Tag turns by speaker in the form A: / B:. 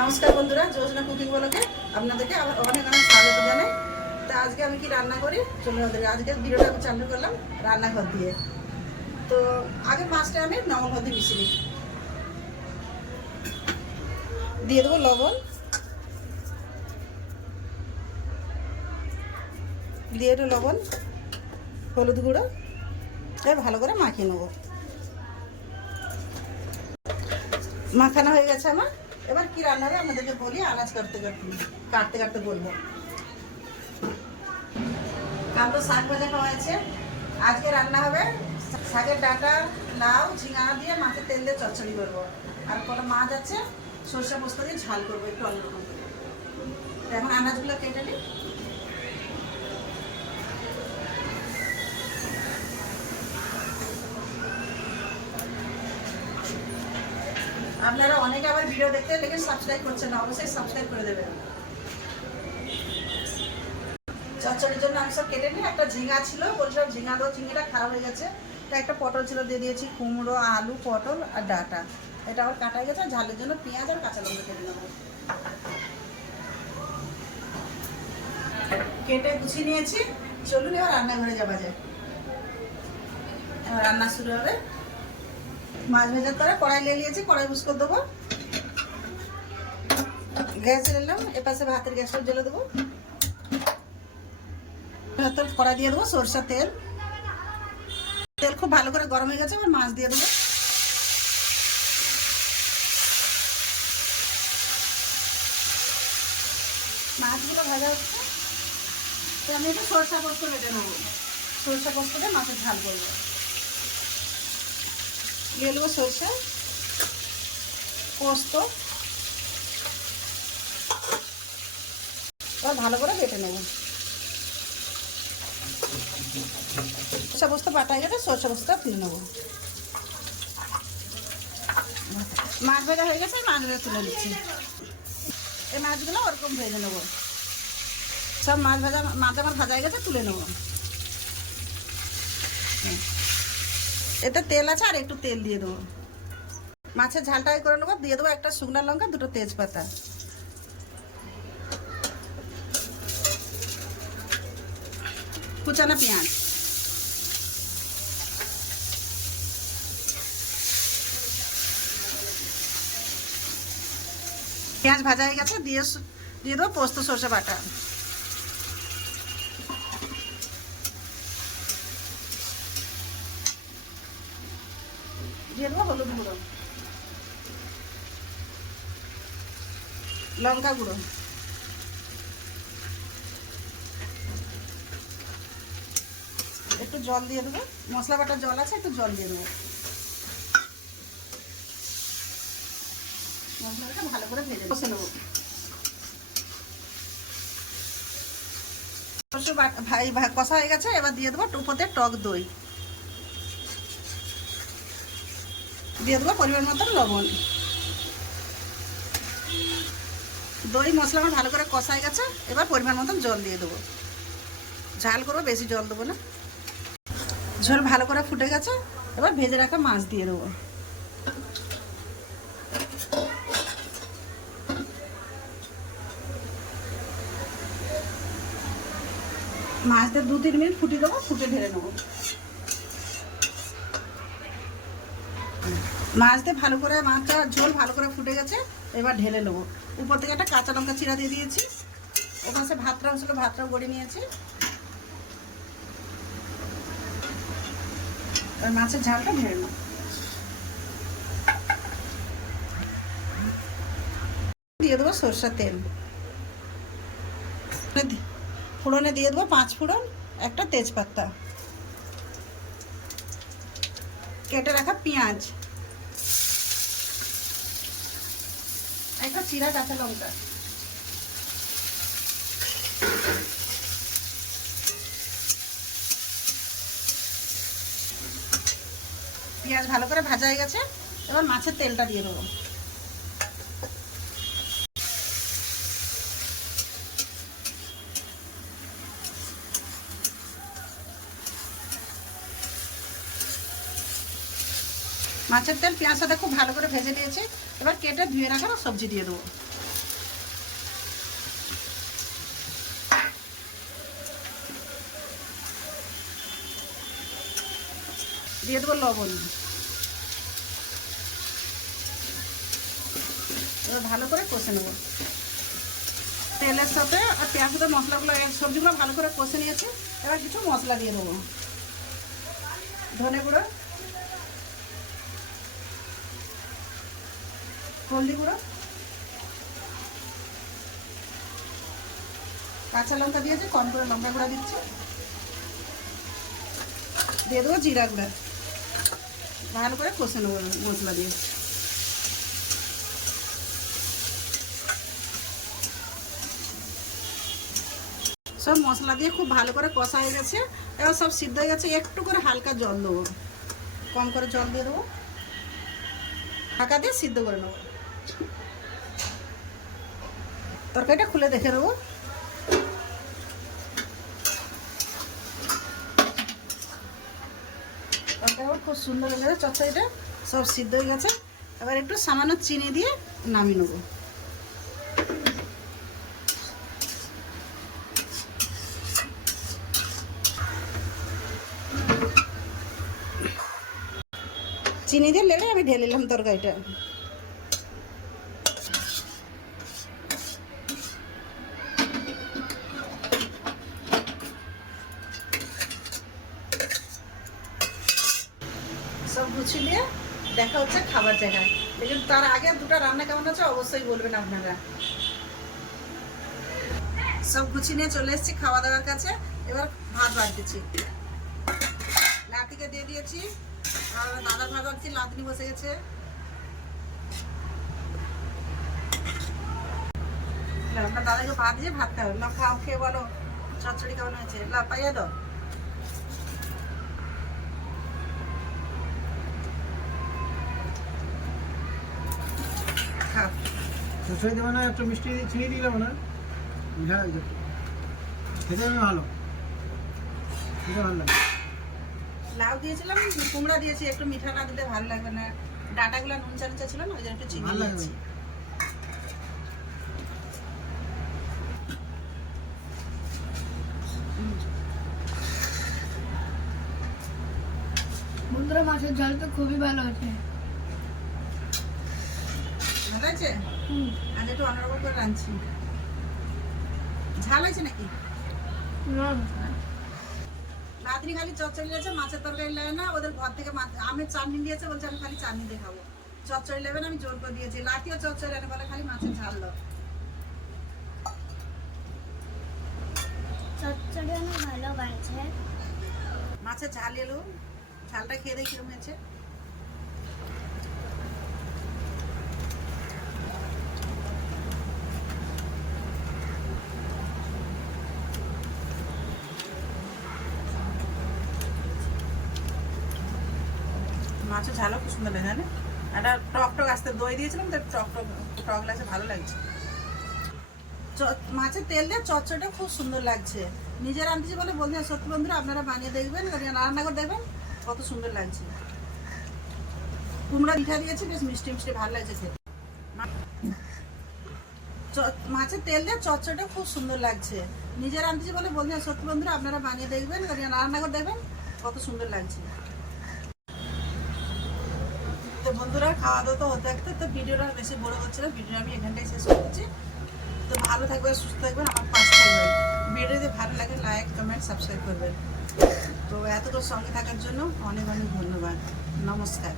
A: নমস্কার বন্ধুরা যোজনা কুকিং বলকে আপনাদেরকে আবার অনেক অনেক স্বাগত জানাই। তা আজকে আমি কি রান্না করি? চলুন ওদের আজকে ভিডিওটা আমি চালু করলাম রান্নাঘর দিয়ে। তো আগে মাছটা আমি নমল হলদি মিশিয়ে নিই। দিয়ে দেবো লবণ। দিয়ে একটু লবণ, হলুদ গুঁড়ো, এবার ভালো করে মাখিয়ে নেব। মাখানো হয়ে গেছে আমার। এবার কি রান্না হবে আপনাদেরকে বলি আনাজ কাটতে কাটতে কাটতে কাটতে বলব। কালো শাক ভাজা খাওয়া আছে আজকে রান্না হবে শাকের ডাটা, লাউ, ঝিঙা দিয়ে মাছের তেল দিয়ে চচ্চড়ি করব। আর কোনো মাছ আছে, সর্ষে পোস্ত দিয়ে ঝাল করব একটু অন্যরকম করে। এখন আনাজগুলো কেটে নিই। আপনারা অনেকে আবার ভিডিও দেখতে লেগে সাবস্ক্রাইব করছেন না, অবশ্যই সাবস্ক্রাইব করে দেবেন। চচ্চড়ির জন্য আমি সব কেটে নিই একটা ঝিঙা ছিল, বলছিলাম ঝিঙা দেবো ঝিঙেটা খারাপ হয়ে গেছে। তা একটা পটল ছিল, দিয়ে দিয়েছি কুমড়ো, আলু, পটল আর ডাটা। এটা আবার কাটা গেছে, ঝালের জন্য পেঁয়াজ আর কাঁচা লঙ্কা কেটে নেব। কেটে গুছিয়ে নিয়েছি, চলুন এবার রান্নাঘরে যাওয়া যায় রান্না শুরু হবে। মাছ ভেজার পরে কড়াই নিয়েছি, কড়াই বুস করে দেবো। গ্যাস নিলাম, এপাশে ভাতের গ্যাসটা জ্বেলে দেবো। কড়াই দিয়ে দেবো সরষের তেল। তেল খুব ভালো করে গরম হয়ে গেছে, এবার মাছ দিয়ে দেবো। মাছগুলো ভাজা হচ্ছে। তো আমি একটু সরষা পোস্ত বেটে নেব। সরষা পোস্তটা মাছের ঝাল করব। দিয়ে নেব সরষে, পোস্ত। এবার ভালো করে বেটে নেব। সরষে পোস্ত বাটা গেছে সরষে পোস্ত তুলে নেব। মাছ ভাজা হয়ে গেছে মাছগুলো তুলে নিচ্ছি। এই মাছগুলো ওরকম ভেজে নেব। সব মাছ ভাজা, মাছ আমার ভাজা হয়ে গেছে, তুলে নেব। এতে তেল আছে আর একটু তেল দিয়ে দেবো। মাছের ঝালটাই করে নেব, দিয়ে দেবো একটা শুকনো লঙ্কা, দুটো তেজপাতা। কুচানো পেঁয়াজ। পেঁয়াজ ভাজা হয়ে গেছে, দিয়ে দিয়ে দেবো পোস্ত সর্ষে বাটা। দিয়ে দেবো হলুদ গুঁড়ো। লঙ্কা গুঁড়ো। একটু জল দিয়ে দেবো। মশলা বাটার জল আছে, একটু জল দিয়ে দেবো মশলাটা ভালো করে ভেজে কষে নেব ভাই কষা হয়ে গেছে, এবার দিয়ে দেবো টুপোতে টক দই। দিয়ে দেবো পরিমাণ মতন লবণ। দই মশলা আমার ভালো করে কষাই গেছে, এবার পরিমাণ মতন জল দিয়ে দেবো। ঝাল করব, বেশি জল দেবো না। ঝোল ভালো করে ফুটে গেছে, এবার ভেজে রাখা মাছ দিয়ে দেবো। মাছ দিয়ে দু তিন মিনিট ফুটিয়ে দেবো, ফুটে ঢেলে নেব। মাছ দিয়ে ভালো করে, মাছটা ঝোল ভালো করে ফুটে গেছে, এবার ঢেলে নেব। উপর থেকে একটা কাঁচা লঙ্কা চিরা দিয়ে দিয়েছি। ওখানে সে ভাতটাও ছিল ভাতটাও গড়ে নিয়েছি। মাছের ঝালটা ঢেলে নেব। দিয়ে দেবো সরষের তেল। ফোড়নে দিয়ে দেবো পাঁচ ফোড়ন, একটা তেজপাতা। কেটে রাখা পেঁয়াজ। একটা চিরা কাঁচা লঙ্কা। পেঁয়াজ ভালো করে ভাজা হয়ে গেছে, এবার মাছের তেলটা দিয়ে দেবো। মাছের তেল, পেঁয়াজ সাথে খুব ভালো করে ভেজে নিয়েছি। এবার কেটে ধুয়ে রাখার সবজি দিয়ে দেবো। দিয়ে দেবো লবণ। এবার ভালো করে কষে নেব। তেলের সাথে আর পেঁয়াজের মশলাগুলো সবজিগুলো ভালো করে কষে নিয়েছি। এবার কিছু মশলা দিয়ে দেবো। ধনে গুঁড়ো হলদি গুঁড়ো। কাঁচা লঙ্কা দিয়েছে কম করে লঙ্কা গুঁড়া দিচ্ছে। দিয়ে দেবো জিরা গুঁড়া। ভালো করে কষে নেব মশলা দিয়ে। সব মশলা দিয়ে খুব ভালো করে কষা হয়ে গেছে। এবার সব সিদ্ধ হয়ে গেছে, একটু করে হালকা জল দেবো। কম করে জল দিয়ে দেবো। ঢাকা দিয়ে সিদ্ধ করে নেব। তরকারিটা খুলে দেখে নেব। খুব সুন্দর হয়ে গেছে সব সিদ্ধ হয়ে গেছে। এবার একটু সামান্য চিনি দিয়ে নামিয়ে নেব। চিনি দিয়ে লেলে আমি ঢেলে নিলাম তরকারিটা সব গুছিয়ে দেখা হচ্ছে খাবার জায়গায়। লেকিন তার আগে দুটো রান্না কেমন আছে অবশ্যই বলবেন আপনারা। সব গুছিয়ে নিয়ে চলে এসেছি খাওয়া দাওয়ার কাছে। এবার ভাত বাড়তেছি। লাতিকে দিয়ে দিয়েছি। আর দাদার ভাত বাড়ছি লাতনি বসে গেছে। আপনার দাদাকে ভাত দিয়ে ভাত খাবে না খাও, খেয়ে বলো। চচ্চড়ি কেমন হয়েছে? লা, পাইয়ে দাও।
B: চচড়ি দেবে না একটু মিষ্টি দিয়ে চিনি দিলাম না মিঠা লাগছে খেতে আমি ভালো। খেতে ভালো লাগে।
A: লাউ দিয়েছিলাম কুমড়া দিয়েছি একটু মিঠা না দিলে ভালো লাগবে না। ডাটাগুলো নুন ছিল না ওই জন্য একটু চিনি দিয়েছি।
C: বন্ধুরা মাছের ঝাল তো খুবই ভালো আছে।
A: ভালো আছে? আজ একটু অন্যরকম করে রাঁধছি। ঝাল হয়েছে নাকি? রাত্রি খালি চচ্চড়ি আছে মাছের তরকারি লাগে না ওদের ঘর থেকে আমের চাটনি দিয়েছে বলছে আমি খালি চাটনি দিয়ে খাব। চচ্চড়ি নেবে না আমি জোর করে দিয়েছি। লাঠিও চচ্চড়ি আনে বলে খালি মাছের ঝাল দাও।
C: চচ্চড়ি অনেক ভালো বাড়ছে
A: মাছের ঝাল এলো। ঝালটা খেয়ে দেখি হয়েছে। মাছের ঝালও খুব সুন্দর লাগে জানে একটা টক টক আসতে দই দিয়েছিলাম তো টক টক টক লাগছে ভালো লাগছে। মাছের তেল দিয়ে চচ্চড়িটা খুব সুন্দর লাগছে। নিজের রাঁধছি বলে হয়, সত্যি বন্ধুরা আপনারা বানিয়ে দেখবেন রান্না করে দেখবেন কত সুন্দর লাগছে। কুমড়া পিঠা দিয়েছি বেশ মিষ্টি মিষ্টি ভালো লাগছে খেতে। মাছের তেল দিয়ে চচ্চড়িটা খুব সুন্দর লাগছে। নিজের রাঁধছি বলে হয়, সত্যি বন্ধুরা আপনারা বানিয়ে দেখবেন রান্না করে দেখবেন কত সুন্দর লাগছে। বন্ধুরা খাওয়া দাওয়া তো হতে থাকতে, তো ভিডিওটা বেশি বড় হচ্ছে না ভিডিও আমি এখানটাই শেষ করছি। তো ভালো থাকবেন, সুস্থ থাকবেন, আমার পাশে থাকবেন। ভিডিও যদি ভালো লাগে লাইক কমেন্ট সাবস্ক্রাইব করবেন। তো এতটা সঙ্গে থাকার জন্য অনেক অনেক ধন্যবাদ। নমস্কার।